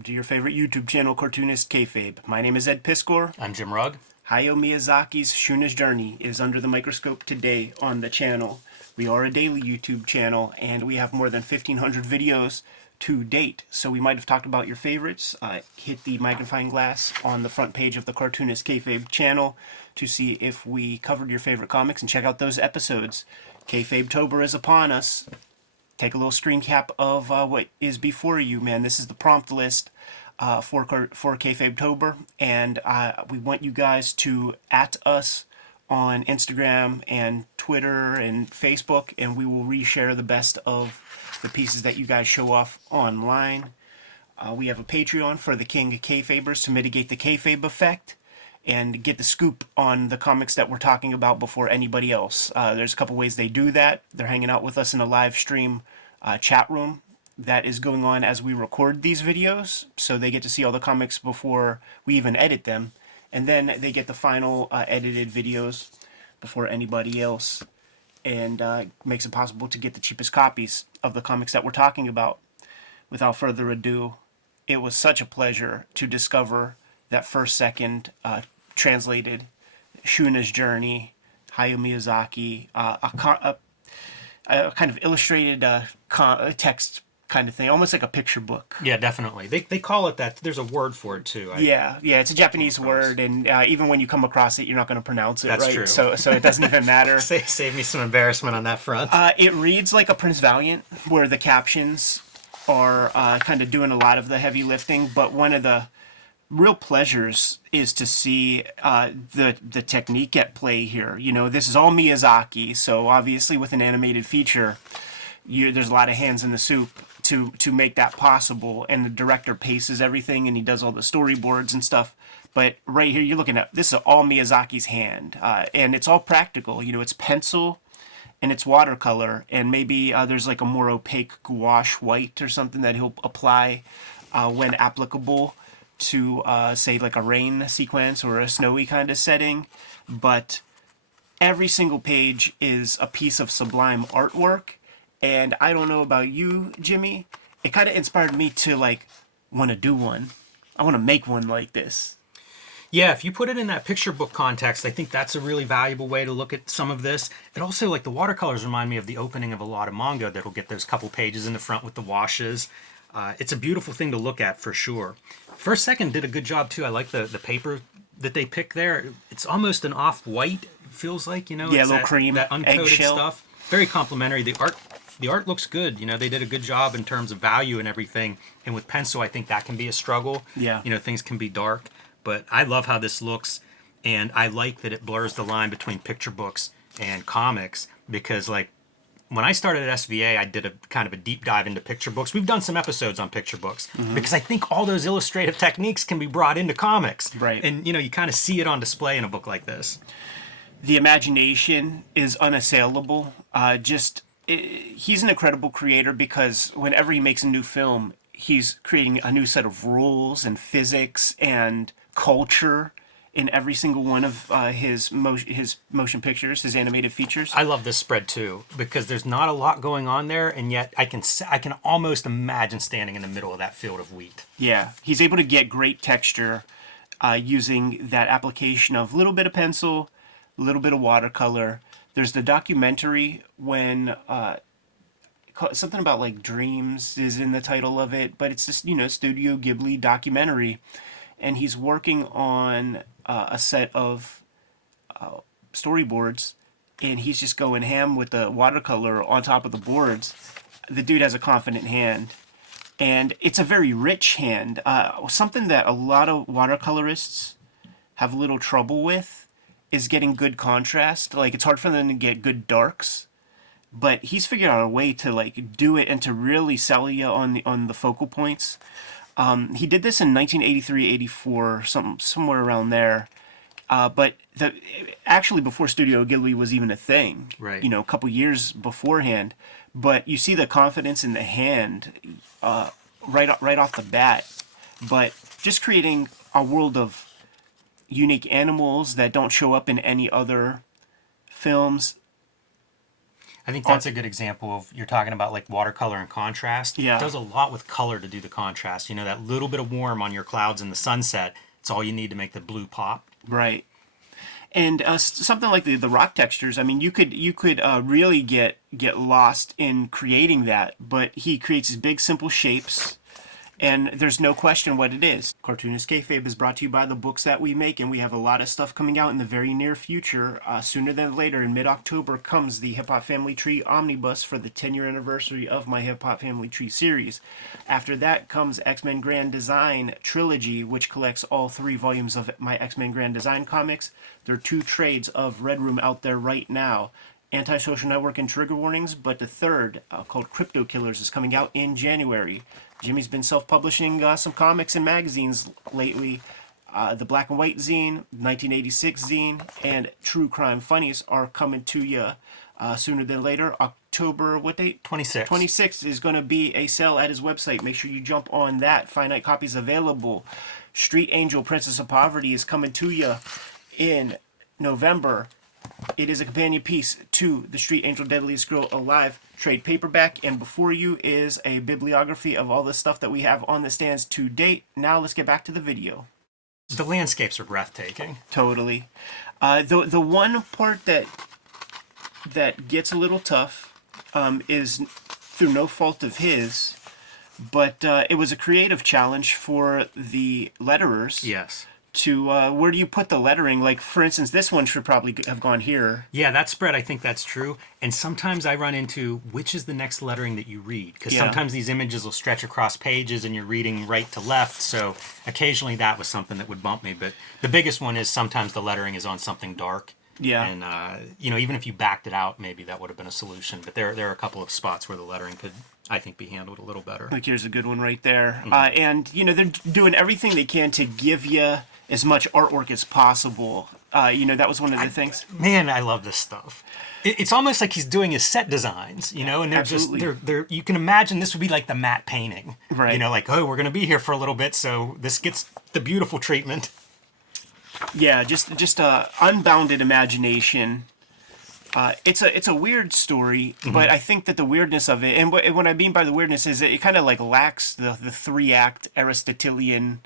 welcome to your favorite YouTube channel, Cartoonist Kayfabe. My name is Ed Piskor. I'm Jim Rugg. Hayao Miyazaki's Shuna's Journey is under the microscope today on the channel. We are a daily YouTube channel, and we have more than 1,500 videos to date. So we might have talked about your favorites. Hit the magnifying glass on the front page of the Cartoonist Kayfabe channel to see if we covered your favorite comics, and check out those episodes. Kayfabe-tober is upon us. Take a little screen cap of what is before you, man. This is the prompt list for Kayfabe-tober, and we want you guys to @ us on Instagram and Twitter and Facebook, and we will reshare the best of the pieces that you guys show off online. We have a Patreon for the King of Kayfabers to mitigate the kayfabe effect and get the scoop on the comics that we're talking about before anybody else. There's a couple ways they do that. They're hanging out with us in a live stream chat room that is going on as we record these videos, so they get to see all the comics before we even edit them, and then they get the final edited videos before anybody else, and makes it possible to get the cheapest copies of the comics that we're talking about. Without further ado, it was such a pleasure to discover that second translated Shuna's Journey, Hayao Miyazaki, a kind of illustrated text kind of thing, almost like a picture book. Yeah, definitely. They call it that. There's a word for it too. Yeah, it's a Japanese word, and even when you come across it, you're not going to pronounce it. That's right? true. So it doesn't even matter. Save me some embarrassment on that front. It reads like a Prince Valiant, where the captions are kind of doing a lot of the heavy lifting, but one of the real pleasures is to see the technique at play here. You know, this is all Miyazaki, so obviously with an animated feature, there's a lot of hands in the soup to make that possible, and the director paces everything, and he does all the storyboards and stuff. But right here, you're looking at, this is all Miyazaki's hand, and it's all practical. You know, it's pencil and it's watercolor, and maybe there's like a more opaque gouache white or something that he'll apply when applicable to say like a rain sequence or a snowy kind of setting. But every single page is a piece of sublime artwork, and I don't know about you, Jimmy, it kind of inspired me to like want to do one. I want to make one like this. Yeah, if you put it in that picture book context, I think that's a really valuable way to look at some of this. It also, like, the watercolors remind me of the opening of a lot of manga that'll get those couple pages in the front with the washes. It's a beautiful thing to look at for sure. Second did a good job too. I like the paper that they pick there. It's almost an off-white, feels like, you know. Yeah, it's a little that, cream, that uncoated eggshell stuff. Very complimentary. The art looks good. You know, they did a good job in terms of value and everything. And with pencil, I think that can be a struggle. Yeah. You know, things can be dark. But I love how this looks, and I like that it blurs the line between picture books and comics, because, like, when I started at SVA, I did a kind of a deep dive into picture books. We've done some episodes on picture books, because I think all those illustrative techniques can be brought into comics. Right. And, you know, you kind of see it on display in a book like this. The imagination is unassailable. He's an incredible creator, because whenever he makes a new film, he's creating a new set of rules and physics and culture in every single one of his motion pictures, his animated features. I love this spread too, because there's not a lot going on there, and yet I can almost imagine standing in the middle of that field of wheat. Yeah, he's able to get great texture using that application of a little bit of pencil, a little bit of watercolor. There's the documentary when something about like dreams is in the title of it, but it's this, you know, Studio Ghibli documentary, and he's working on a set of storyboards, and he's just going ham with the watercolor on top of the boards. The dude has a confident hand, and it's a very rich hand. Something that a lot of watercolorists have a little trouble with is getting good contrast. Like, it's hard for them to get good darks, but he's figured out a way to like do it and to really sell you on the focal points. He did this in 1983-84, somewhere around there. But actually before Studio Ghibli was even a thing, right? You know, a couple years beforehand. But you see the confidence in the hand right off the bat. But just creating a world of unique animals that don't show up in any other films. I think that's a good example of, you're talking about like watercolor and contrast. Yeah. It does a lot with color to do the contrast. You know, that little bit of warm on your clouds in the sunset, it's all you need to make the blue pop. Right. And something like the rock textures, I mean, you could really get lost in creating that, but he creates these big, simple shapes, and there's no question what it is. Cartoonist Kayfabe is brought to you by the books that we make, and we have a lot of stuff coming out in the very near future. Sooner than later, in mid-October, comes the Hip Hop Family Tree Omnibus for the 10-year anniversary of my Hip Hop Family Tree series. After that comes X-Men Grand Design Trilogy, which collects all 3 volumes of my X-Men Grand Design comics. There are 2 trades of Red Room out there right now. Antisocial Network and Trigger Warnings, but the third, called Crypto Killers, is coming out in January. Jimmy's been self-publishing some comics and magazines lately. The Black and White zine, 1986 zine, and True Crime Funnies are coming to you sooner than later. October, what date? 26. 26th is going to be a sale at his website. Make sure you jump on that. Finite copies available. Street Angel, Princess of Poverty is coming to you in November. It is a companion piece to the Street Angel Deadliest Girl Alive trade paperback, and before you is a bibliography of all the stuff that we have on the stands to date. Now let's get back to the video. The landscapes are breathtaking. Totally. The one part that gets a little tough is through no fault of his, but it was a creative challenge for the letterers. Yes. To where do you put the lettering? Like, for instance, this one should probably have gone here. Yeah, that spread, I think that's true. And sometimes I run into which is the next lettering that you read. Because sometimes these images will stretch across pages and you're reading right to left. So occasionally that was something that would bump me. But the biggest one is sometimes the lettering is on something dark. Yeah. And, you know, even if you backed it out, maybe that would have been a solution. But there are a couple of spots where the lettering could, I think, be handled a little better. Like, here's a good one right there. And, you know, they're doing everything they can to give you as much artwork as possible. You know, that was one of the things. Man, I love this stuff. It's almost like he's doing his set designs, you know, and they're Absolutely. just, they're you can imagine this would be like the matte painting. Right. You know, like, oh, we're going to be here for a little bit, so this gets the beautiful treatment. Yeah, just unbounded imagination. It's a weird story, but I think that the weirdness of it, and what I mean by the weirdness is it kind of like lacks the 3-act Aristotelian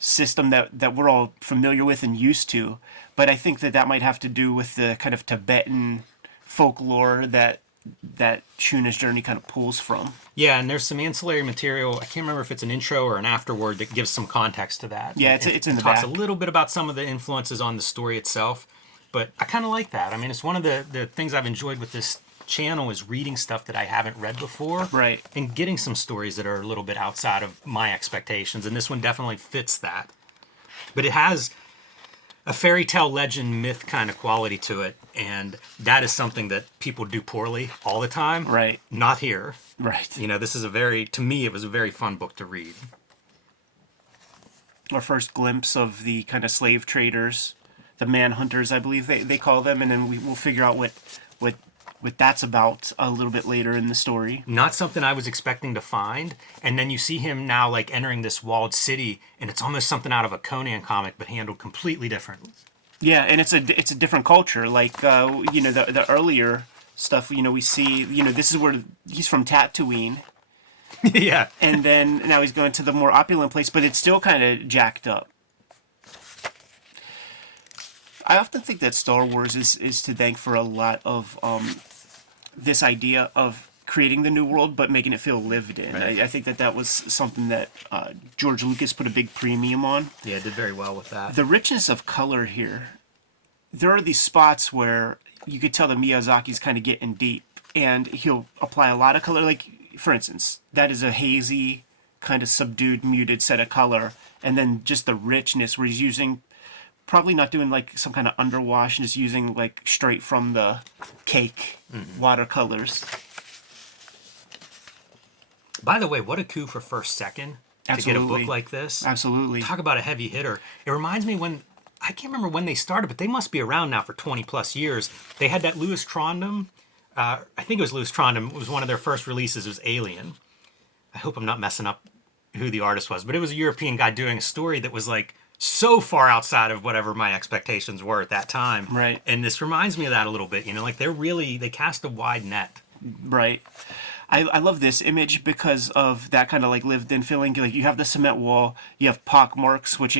system that we're all familiar with and used to. But I think that might have to do with the kind of Tibetan folklore that Shuna's journey kind of pulls from. Yeah, and there's some ancillary material. I can't remember if it's an intro or an afterword that gives some context to that. Yeah, it's in the talks back. a little bit about some of the influences on the story itself, but I kind of like that. I mean, it's one of the things I've enjoyed with this channel is reading stuff that I haven't read before. Right. And getting some stories that are a little bit outside of my expectations, and this one definitely fits that. But it has a fairy tale legend myth kind of quality to it, and that is something that people do poorly all the time. Right. Not here. Right. You know, this is to me, it was a very fun book to read. Our first glimpse of the kind of slave traders, the manhunters, I believe they call them, and then we'll figure out what that's about a little bit later in the story. Not something I was expecting to find, and then you see him now like entering this walled city, and it's almost something out of a Conan comic, but handled completely different. Yeah, and it's a different culture. Like you know, the earlier stuff, you know, we see, you know, this is where he's from, Tatooine. Yeah. And then now he's going to the more opulent place, but it's still kind of jacked up. I often think that Star Wars is to thank for a lot of this idea of creating the new world, but making it feel lived in. Right. I think that was something that George Lucas put a big premium on. Yeah, did very well with that. The richness of color here. There are these spots where you could tell that Miyazaki's kind of getting deep, and he'll apply a lot of color. Like, for instance, that is a hazy, kind of subdued, muted set of color, and then just the richness where he's using, probably not doing like some kind of underwash, and just using like straight from the cake watercolors. By the way, what a coup for First Second to Absolutely. get a book like this. Absolutely. Talk about a heavy hitter. It reminds me when, I can't remember when they started, but they must be around now for 20 plus years. They had that Louis Trondheim, I think it was Louis Trondheim, it was one of their first releases, was Alien. I hope I'm not messing up who the artist was, but it was a European guy doing a story that was like so far outside of whatever my expectations were at that time. Right. And this reminds me of that a little bit. You know, like they cast a wide net. Right. I love this image because of that kind of like lived in feeling. Like you have the cement wall, you have pock marks, which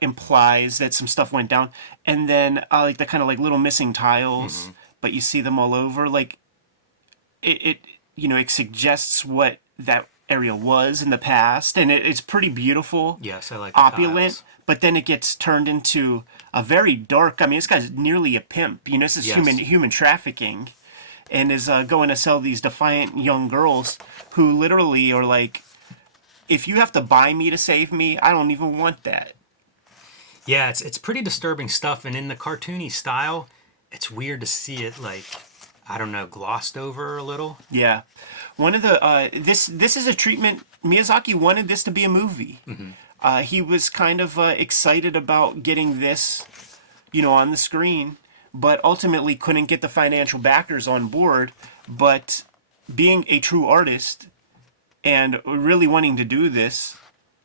implies that some stuff went down, and then like the kind of like little missing tiles, but you see them all over. Like it it suggests what that area was in the past, and it's pretty beautiful. Yes, I like the opulent, tiles. but then it gets turned into a very dark. I mean, this guy's nearly a pimp. This is Yes. human trafficking, and is going to sell these defiant young girls who literally are like, if you have to buy me to save me, I don't even want that. Yeah, it's pretty disturbing stuff, and in the cartoony style, it's weird to see it like, I don't know, glossed over a little. Yeah, one of the this is a treatment. Miyazaki wanted this to be a movie. He was kind of excited about getting this, on the screen, but ultimately couldn't get the financial backers on board. But being a true artist and really wanting to do this,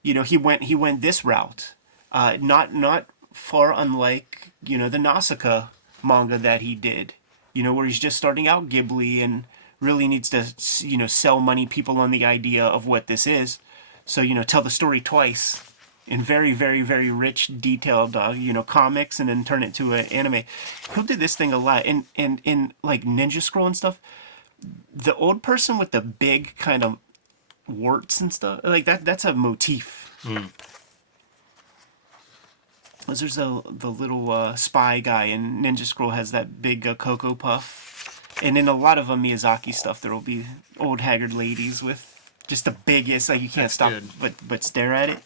he went this route. Not far unlike the Nausicaa manga that he did. Where he's just starting out Ghibli and really needs to sell money people on the idea of what this is. So tell the story twice in very, very, very rich, detailed comics, and then turn it to an anime. Who did this thing a lot in like Ninja Scroll and stuff? The old person with the big kind of warts and stuff like that's a motif. There's the little spy guy in Ninja Scroll has that big Cocoa Puff. And in a lot of Miyazaki stuff, there will be old haggard ladies with just the biggest, like you can't That's stop good. but stare at it.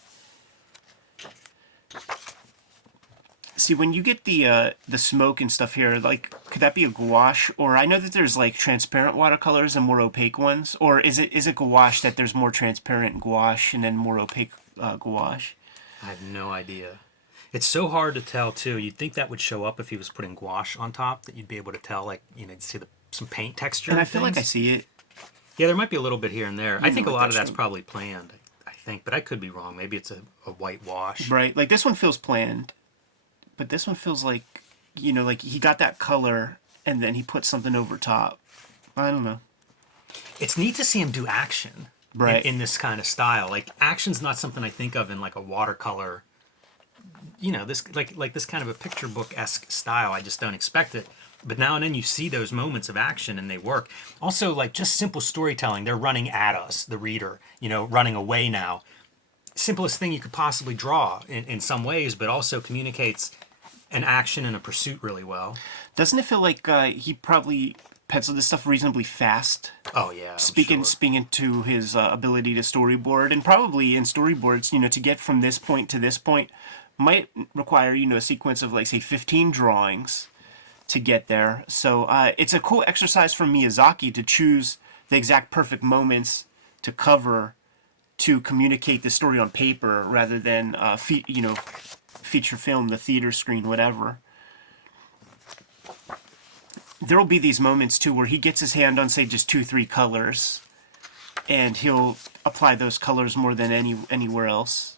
See, when you get the smoke and stuff here, like, could that be a gouache? Or I know that there's like transparent watercolors and more opaque ones. Or is it gouache that there's more transparent gouache and then more opaque gouache? I have no idea. It's so hard to tell too. You'd think that would show up if he was putting gouache on top, that you'd be able to tell, like, you'd see some paint texture. And I feel like I see it. Yeah, there might be a little bit here and there. I think a what lot of that's that's probably planned. I think, but I could be wrong. Maybe it's a white wash. Right, like this one feels planned, but this one feels like, like he got that color and then he put something over top. I don't know. It's neat to see him do action, Right. in this kind of style. Like, action's not something I think of in like a watercolor. This like this kind of a picture book-esque style. I just don't expect it. But now and then you see those moments of action and they work. Also, like, just simple storytelling. They're running at us, the reader, running away now. Simplest thing you could possibly draw in some ways, but also communicates an action and a pursuit really well. Doesn't it feel like he probably penciled this stuff reasonably fast? Oh, yeah. I'm Speaking sure. to his ability to storyboard, and probably in storyboards, to get from this point to this point might require, a sequence of like say 15 drawings to get there. So it's a cool exercise from Miyazaki to choose the exact perfect moments to cover to communicate the story on paper rather than feature film, the theater screen, whatever. There will be these moments too where he gets his hand on say just 2-3 colors, and he'll apply those colors more than anywhere else.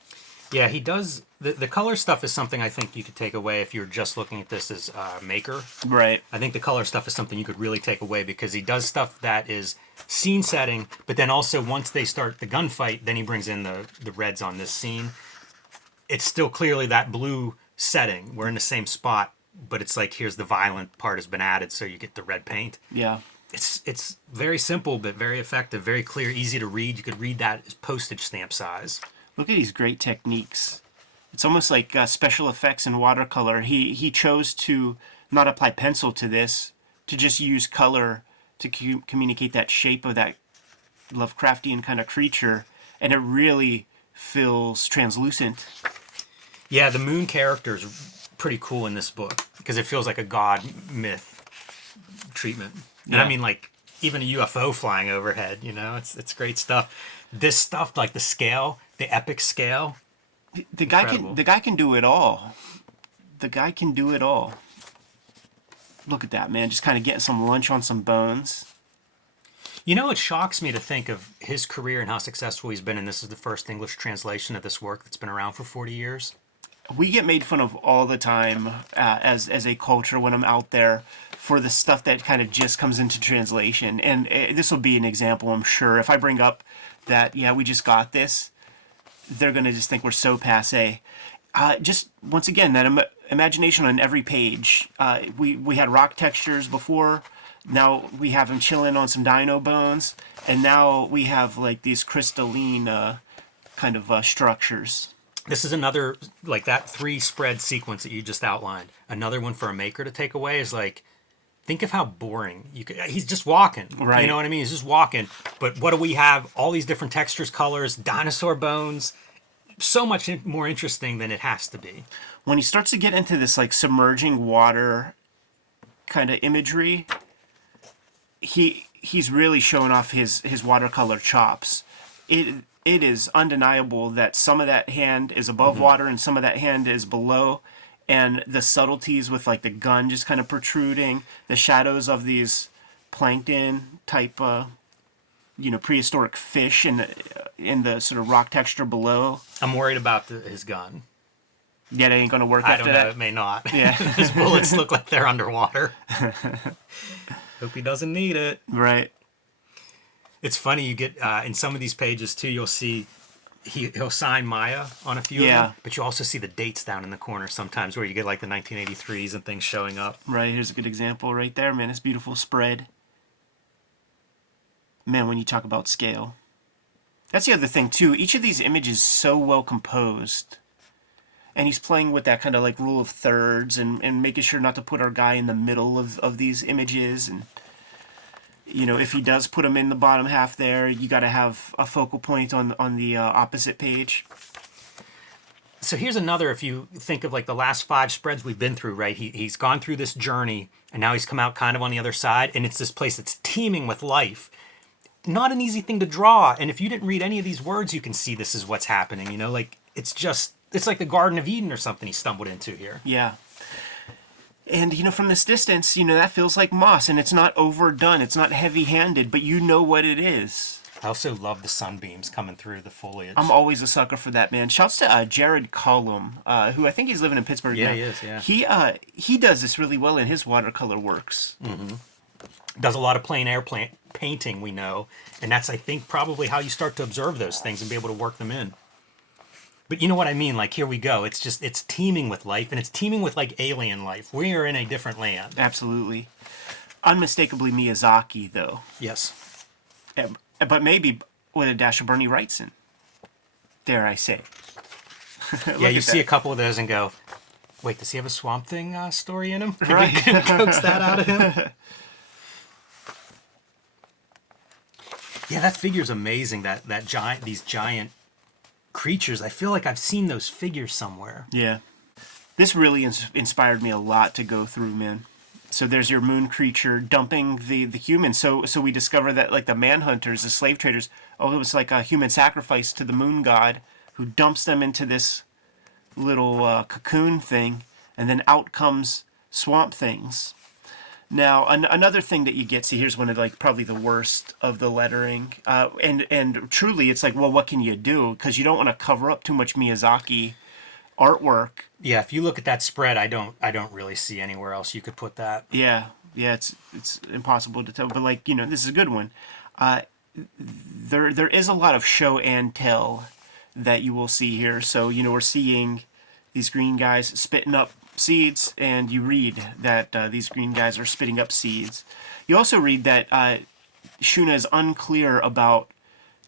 Yeah, he does. The color stuff is something I think you could take away if you're just looking at this as maker. Right. I think the color stuff is something you could really take away because he does stuff that is scene setting, but then also once they start the gunfight, then he brings in the reds on this scene. It's still clearly that blue setting. We're in the same spot, but it's like here's the violent part has been added, so you get the red paint. Yeah. It's very simple, but very effective, very clear, easy to read. You could read that as postage stamp size. Look at these great techniques. It's almost like special effects in watercolor. He chose to not apply pencil to this, to just use color to communicate that shape of that Lovecraftian kind of creature, and it really feels translucent. Yeah, the moon character is pretty cool in this book because it feels like a god myth treatment. And Yeah. I mean, like, even a UFO flying overhead, it's great stuff. This stuff, like the scale, the epic scale. The guy Incredible. can do it all. The guy can do it all. Look at that, man. Just kind of getting some lunch on some bones. It shocks me to think of his career and how successful he's been, and this is the first English translation of this work that's been around for 40 years. we get made fun of all the time as a culture when I'm out there for the stuff that kind of just comes into translation. And this will be an example, I'm sure. If I bring up that, yeah, we just got this, they're going to just think we're so passe. Just, once again, that imagination on every page. We had rock textures before. Now we have them chilling on some dino bones. And now we have, like, these crystalline kind of structures. This is another, like that 3 spread sequence that you just outlined. Another one for a maker to take away is like, think of how boring you could. He's just walking, Right? You know what I mean? He's just walking. But what do we have? All these different textures, colors, dinosaur bones. So much more interesting than it has to be. When he starts to get into this like submerging water kind of imagery, he's really showing off his watercolor chops. It is undeniable that some of that hand is above water and some of that hand is below, and the subtleties with like the gun just kind of protruding, the shadows of these plankton type prehistoric fish in the sort of rock texture below. I'm worried about his gun. Yeah, it ain't gonna work I after don't know. that. It may not. Yeah. His bullets look like they're underwater. Hope he doesn't need it. Right. It's funny, you get in some of these pages too, you'll see he'll sign Maya on a few of them, but you also see the dates down in the corner sometimes where you get like the 1983s and things showing up. Right, here's a good example right there, man. It's beautiful spread. Man, when you talk about scale. That's the other thing too. Each of these images is so well composed. And he's playing with that kind of like rule of thirds and making sure not to put our guy in the middle of these images. And if he does put him in the bottom half there, you got to have a focal point on the opposite page. So here's another, if you think of like the last 5 spreads we've been through, right? He's gone through this journey and now he's come out kind of on the other side, and it's this place that's teeming with life. Not an easy thing to draw, and if you didn't read any of these words, you can see this is what's happening, like it's like the Garden of Eden or something he stumbled into here. Yeah. And, from this distance, that feels like moss, and it's not overdone. It's not heavy-handed, but you know what it is. I also love the sunbeams coming through the foliage. I'm always a sucker for that, man. Shouts to Jared Cullum, who I think he's living in Pittsburgh now. He is, yeah. He does this really well in his watercolor works. Mm-hmm. Does a lot of plein air painting, we know, and that's, I think, probably how you start to observe those things and be able to work them in. But you know what I mean? Like, here we go. It's teeming with life, and it's teeming with, like, alien life. We are in a different land. Absolutely. Unmistakably Miyazaki, though. Yes. But maybe with a dash of Bernie Wrightson. Dare I say. Yeah, you see a couple of those and go, wait, does he have a Swamp Thing story in him? Could Right. we coax that out of him? Yeah, that figure's amazing, these giant creatures. I feel like I've seen those figures somewhere. Yeah. This really inspired me a lot to go through, man. So there's your moon creature dumping the humans. So we discover that, like, the manhunters, the slave traders, it was like a human sacrifice to the moon god who dumps them into this little cocoon thing, and then out comes Swamp Things. Now, another thing that you get, see, here's one of, like, probably the worst of the lettering. And truly, it's like, well, what can you do? Because you don't want to cover up too much Miyazaki artwork. Yeah, if you look at that spread, I don't really see anywhere else you could put that. Yeah, it's impossible to tell. But, like, this is a good one. There is a lot of show and tell that you will see here. So, we're seeing these green guys spitting up seeds, and you read that these green guys are spitting up seeds. You also read that Shuna is unclear about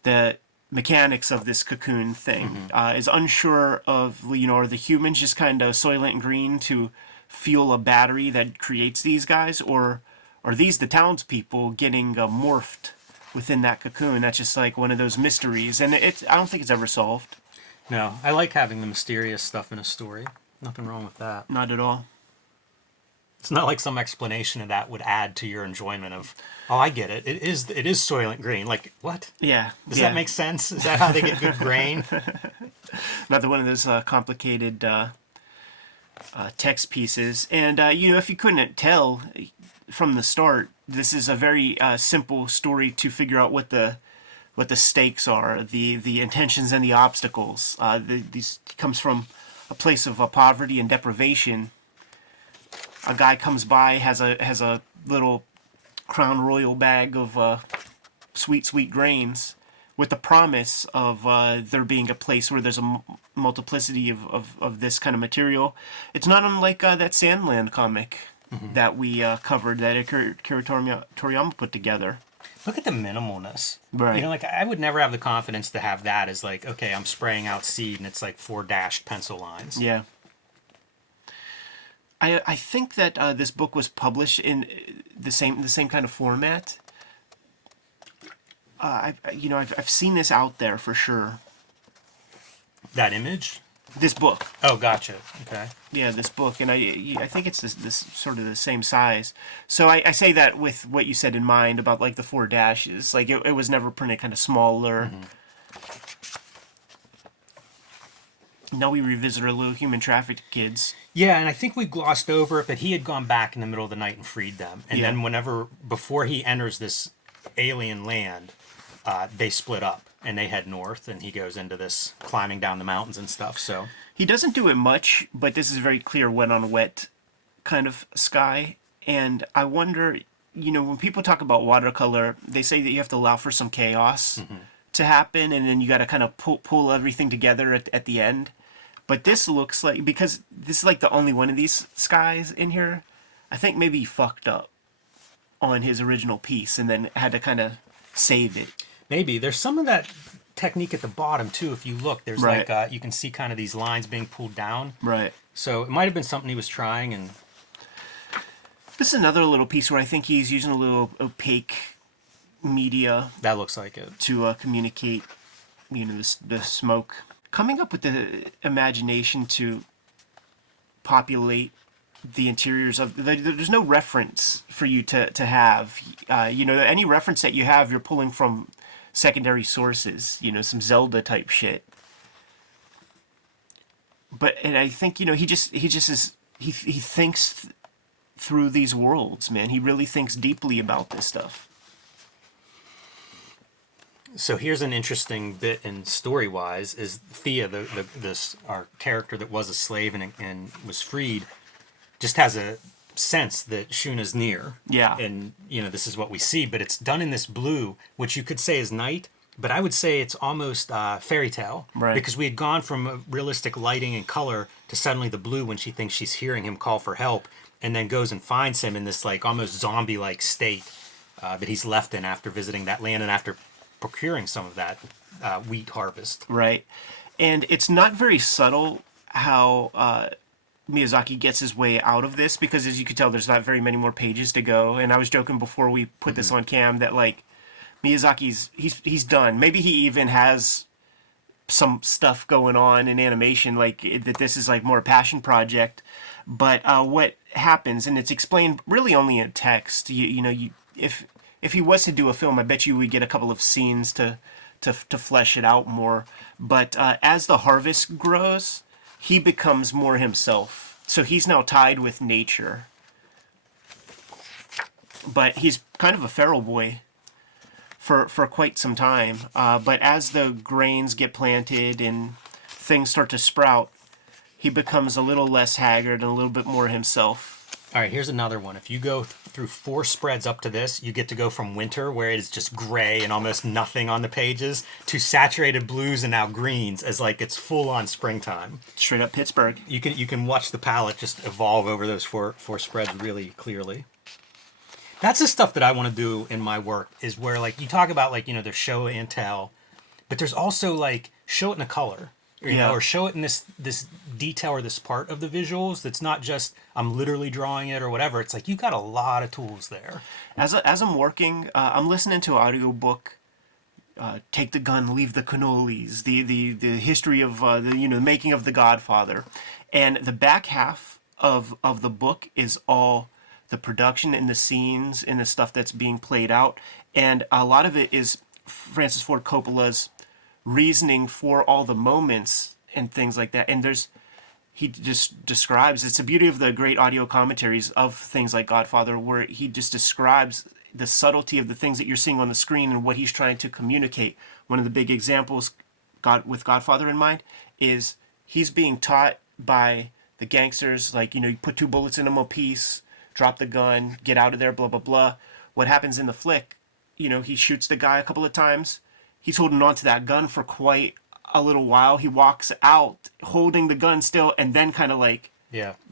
the mechanics of this cocoon thing. Is unsure of, are the humans just kind of Soylent Green to fuel a battery that creates these guys, or are these the townspeople getting morphed within that cocoon? That's just like one of those mysteries, and I don't think it's ever solved. No, I like having the mysterious stuff in a story. Nothing wrong with that. Not at all. It's not like some explanation of that would add to your enjoyment of, oh, I get it. It is Soylent Green. Like, what? Yeah. Does that make sense? Is that how they get good grain? Not one of those complicated text pieces. And, if you couldn't tell from the start, this is a very simple story to figure out what the stakes are, the intentions and the obstacles. These comes from a place of poverty and deprivation, a guy comes by, has a little Crown Royal bag of sweet grains, with the promise of there being a place where there's a multiplicity of this kind of material. It's not unlike that Sandland comic that we covered, that Akira Toriyama put together. Look at the minimalness. Right. You know, like, I would never have the confidence to have that as like, okay, I'm spraying out seed and it's like 4 dashed pencil lines. Yeah. I think that this book was published in the same kind of format. I've seen this out there for sure. That image? This book. Oh, gotcha. Okay. Yeah, this book, and I think it's this sort of the same size. So I say that with what you said in mind about like the 4 dashes. Like it was never printed kind of smaller. Now we revisit our little human trafficked kids. Yeah, and I think we glossed over it, but he had gone back in the middle of the night and freed them. And Yeah. then before he enters this alien land, they split up and they head north, and he goes into this climbing down the mountains and stuff. So He doesn't do it much, but this is very clear wet on wet kind of sky. And I wonder, when people talk about watercolor, they say that you have to allow for some chaos to happen, and then you got to kind of pull everything together at the end. But this looks like, because this is like the only one of these skies in here, I think maybe he fucked up on his original piece and then had to kind of save it. maybe there's some of that technique at the bottom too. If you look, there's Right. like you can see kind of these lines being pulled down. Right. So it might have been something he was trying. And This is another little piece where I think he's using a little opaque media that looks like it. to communicate, the smoke. Coming up with the imagination to populate the interiors of there's no reference for you to have. Any reference that you have, you're pulling from secondary sources. Some Zelda type shit. And I think he just is he thinks through these worlds, man. He really thinks deeply about this stuff. So here's an interesting bit in story-wise: is Thea, our character that was a slave and was freed, just has a sense that Shuna's near. Yeah. And this is what we see, but it's done in this blue, which you could say is night, but I would say it's almost fairy tale, Right. Because we had gone from realistic lighting and color to suddenly the blue when she thinks she's hearing him call for help, and then goes and finds him in this like almost zombie-like state that he's left in after visiting that land and after procuring some of that wheat harvest. Right. And it's not very subtle how Miyazaki gets his way out of this, because as you can tell, there's not very many more pages to go. And I was joking before we put this on cam that like Miyazaki's he's done. Maybe he even has some stuff going on in animation, like that this is like more a passion project. But what happens, and it's explained really only in text. If he was to do a film, I bet you we get a couple of scenes to flesh it out more. But as the harvest grows, he becomes more himself. So he's now tied with nature. But he's kind of a feral boy for quite some time. But as the grains get planted and things start to sprout, he becomes a little less haggard and a little bit more himself. All right, here's another one. If you go through 4 spreads up to this, you get to go from winter, where it is just gray and almost nothing on the pages, to saturated blues and now greens, as like it's full on springtime. Straight up Pittsburgh. You can watch the palette just evolve over those four spreads really clearly. That's the stuff that I want to do in my work, is where like you talk about like there's show and tell, but there's also like show it in a color. Or show it in this detail or this part of the visuals that's not just I'm literally drawing it or whatever. It's like you got a lot of tools there. As I'm working, I'm listening to an audiobook, Take the Gun, Leave the Cannolis, the history of the making of The Godfather. And the back half of the book is all the production and the scenes and the stuff that's being played out. And a lot of it is Francis Ford Coppola's reasoning for all the moments and things like that. And he just describes, it's the beauty of the great audio commentaries of things like Godfather, where he just describes the subtlety of the things that you're seeing on the screen and what he's trying to communicate. One of the big examples with Godfather in mind is he's being taught by the gangsters. Like, you put 2 bullets in them apiece, drop the gun, get out of there, blah, blah, blah. What happens in the flick, he shoots the guy a couple of times. He's holding on to that gun for quite a little while. He walks out holding the gun still and then kind of like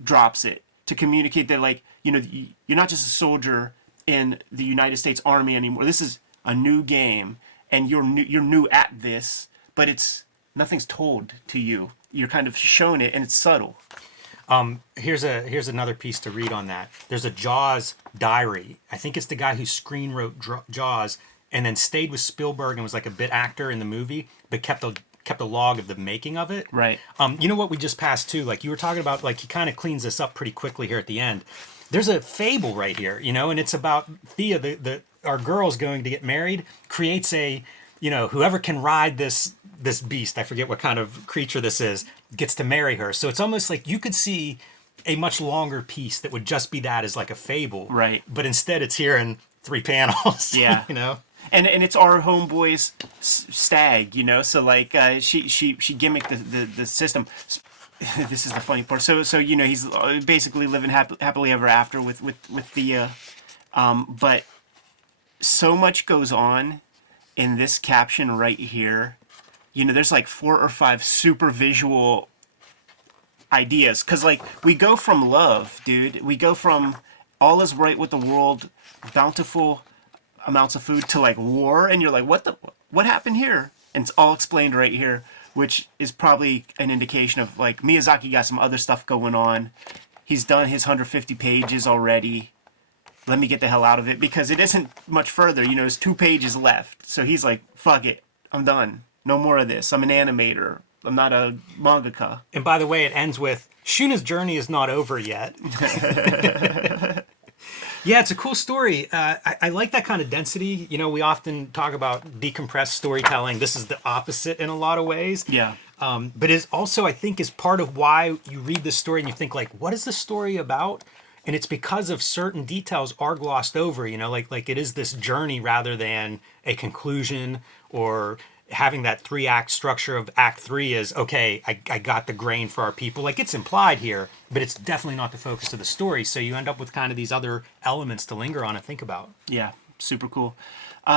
drops it to communicate that, like, you're not just a soldier in the United States Army anymore. This is a new game, and you're new at this, but nothing's told to you. You're kind of shown it, and it's subtle. Here's another piece to read on that. There's a Jaws diary. I think it's the guy who screen wrote Jaws, and then stayed with Spielberg and was like a bit actor in the movie, but kept a log of the making of it. Right. You know what we just passed too? Like you were talking about, like he kind of cleans this up pretty quickly here at the end. There's a fable right here, and it's about Thea, our girl's going to get married, creates a, whoever can ride this beast, I forget what kind of creature this is, gets to marry her. So it's almost like you could see a much longer piece that would just be that as like a fable. Right. But instead it's here in 3 panels. Yeah. And it's our homeboy's stag, so like she gimmicked the system. This is the funny part. So he's basically living happily ever after with Thea, but so much goes on in this caption right here. There's like 4 or 5 super visual ideas, because like we go from love, dude. We go from all is right with the world, bountiful amounts of food, to like war, and you're like, what happened here? And it's all explained right here, which is probably an indication of like Miyazaki got some other stuff going on. He's done his 150 pages already. Let me get the hell out of it, because it isn't much further. There's 2 pages left. So he's like, fuck it, I'm done. No more of this. I'm an animator. I'm not a mangaka. And by the way, it ends with, Shuna's journey is not over yet. Yeah, it's a cool story. I like that kind of density. We often talk about decompressed storytelling. This is the opposite in a lot of ways. Yeah. But it's also, I think, is part of why you read this story and you think, like, what is the story about? And it's because of certain details are glossed over, like it is this journey rather than a conclusion, or having that 3-act structure of Act 3 is, okay, I got the grain for our people. Like, it's implied here, but it's definitely not the focus of the story. So you end up with kind of these other elements to linger on and think about. Yeah, super cool.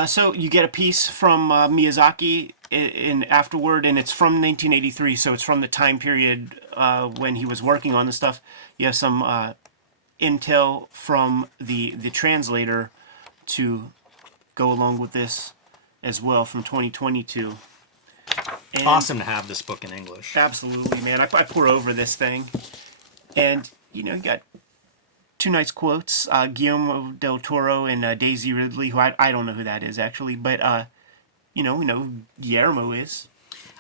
So you get a piece from Miyazaki in afterward, and it's from 1983, so it's from the time period when he was working on the stuff. You have some intel from the translator to go along with this as well, from 2022. And awesome to have this book in English. Absolutely, man. I pour over this thing. And, you got 2 nice quotes. Guillermo del Toro and Daisy Ridley, who I don't know who that is, actually. But, we know who Guillermo is.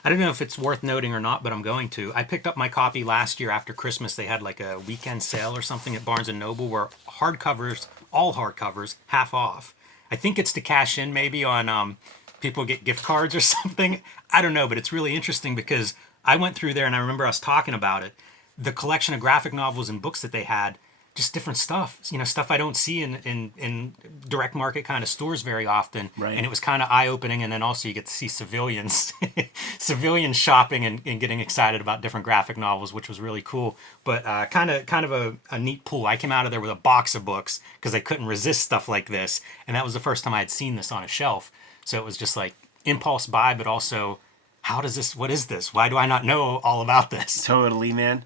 I don't know if it's worth noting or not, but I'm going to. I picked up my copy last year after Christmas. They had like a weekend sale or something at Barnes & Noble where all hardcovers, half off. I think it's to cash in maybe on people get gift cards or something. I don't know, but it's really interesting because I went through there and I remember us talking about it. The collection of graphic novels and books that they had, just different stuff, stuff I don't see in direct market kind of stores very often. Right. And it was kind of eye-opening. And then also you get to see civilians shopping and getting excited about different graphic novels, which was really cool. But kind of a neat pull. I came out of there with a box of books because I couldn't resist stuff like this. And that was the first time I had seen this on a shelf. So it was just like impulse buy, but also, what is this? Why do I not know all about this? Totally, man.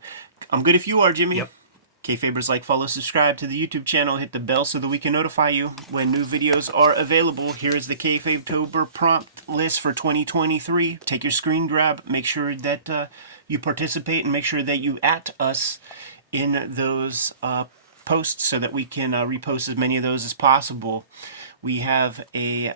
I'm good if you are, Jimmy. Yep. Kayfabers, like, follow, subscribe to the YouTube channel, hit the bell so that we can notify you when new videos are available. Here is the Kayfabetober prompt list for 2023. Take your screen grab, make sure that you participate, and make sure that you @ us in those posts so that we can repost as many of those as possible. We have a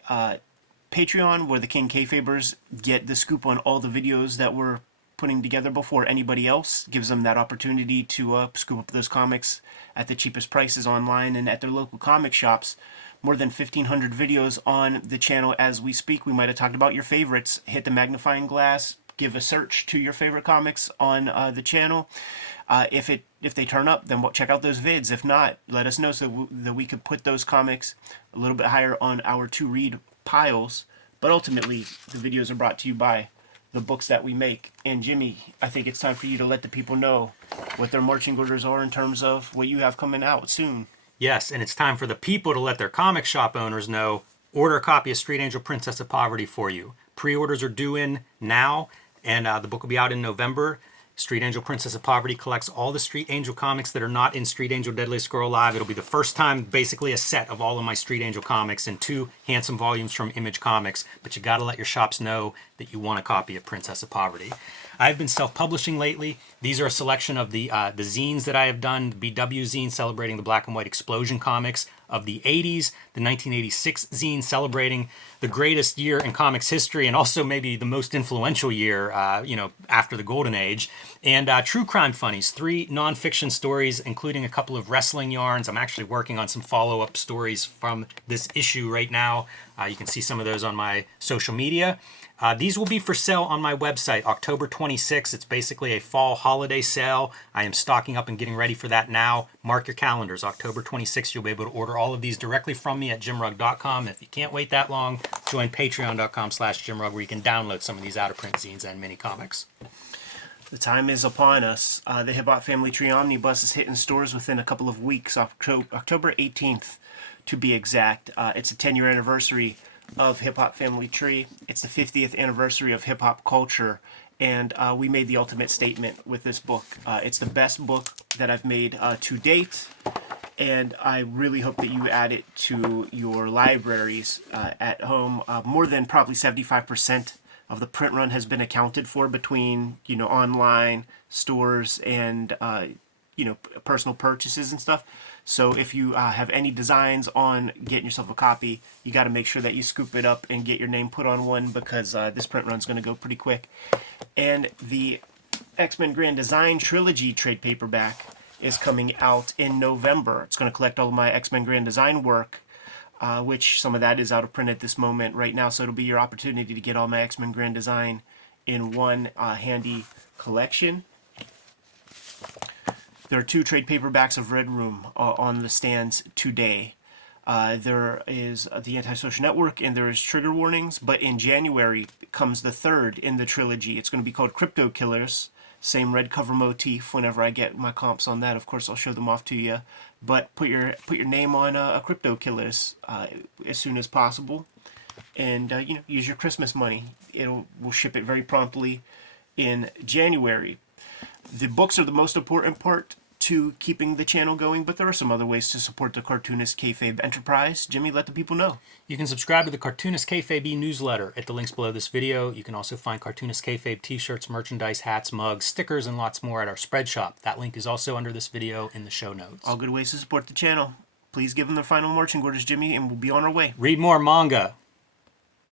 Patreon where the King Kayfabers get the scoop on all the videos that we're putting together before anybody else. Gives them that opportunity to scoop up those comics at the cheapest prices online and at their local comic shops. More than 1,500 videos on the channel as we speak. We might have talked about your favorites. Hit the magnifying glass, give a search to your favorite comics on the channel. If they turn up, then we'll check out those vids. If not, let us know so that we could put those comics a little bit higher on our to-read piles. But ultimately, the videos are brought to you by the books that we make. And Jimmy, I think it's time for you to let the people know what their marching orders are in terms of what you have coming out soon. Yes, and it's time for the people to let their comic shop owners know. Order a copy of Street Angel Princess of Poverty for you. Pre-orders are due in now, and the book will be out in November. Street Angel Princess of Poverty collects all the Street Angel comics that are not in Street Angel Deadly Squirrel Live. It'll be the first time, basically, a set of all of my Street Angel comics and 2 handsome volumes from Image Comics. But you got to let your shops know that you want a copy of Princess of Poverty. I've been self-publishing lately. These are a selection of the zines that I have done. The BW zine celebrating the Black and White Explosion comics of the 80s, the 1986 zine celebrating the greatest year in comics history and also maybe the most influential year, after the Golden Age. And True Crime Funnies, 3 nonfiction stories, including a couple of wrestling yarns. I'm actually working on some follow-up stories from this issue right now. You can see some of those on my social media. These will be for sale on my website October 26th. It's basically a fall holiday sale. I am stocking up and getting ready for that now. Mark your calendars. October 26th, you'll be able to order all of these directly from me at jimrugg.com. If you can't wait that long, join patreon.com/jimrugg where you can download some of these out-of-print zines and mini comics. The time is upon us. The Hip Hop Family Tree Omnibus is hitting stores within a couple of weeks, October 18th to be exact. It's a 10-year anniversary of Hip Hop Family Tree. It's the 50th anniversary of hip hop culture, and we made the ultimate statement with this book. It's the best book that I've made to date, and I really hope that you add it to your libraries at home. More than probably 75% of the print run has been accounted for between online stores and personal purchases and stuff. So if you have any designs on getting yourself a copy, you got to make sure that you scoop it up and get your name put on one, because this print run's going to go pretty quick. And the X-Men Grand Design Trilogy trade paperback is coming out in November. It's going to collect all of my X-Men Grand Design work, which some of that is out of print at this moment right now. So it'll be your opportunity to get all my X-Men Grand Design in one handy collection. There are 2 trade paperbacks of Red Room on the stands today. There is the Antisocial Network and there is Trigger Warnings, but in January comes the 3rd in the trilogy. It's going to be called Crypto Killers. Same red cover motif. Whenever I get my comps on that, of course, I'll show them off to you. But put your name on a Crypto Killers as soon as possible, and use your Christmas money. We'll ship it very promptly in January. The books are the most important part to keeping the channel going, but there are some other ways to support the Cartoonist Kayfabe enterprise. Jimmy, let the people know. You can subscribe to the Cartoonist Kayfabe newsletter at the links below this video. You can also find Cartoonist Kayfabe t-shirts, merchandise, hats, mugs, stickers, and lots more at our spread shop. That link is also under this video in the show notes. All good ways to support the channel. Please give them their final marching orders, Jimmy, and we'll be on our way. Read more manga.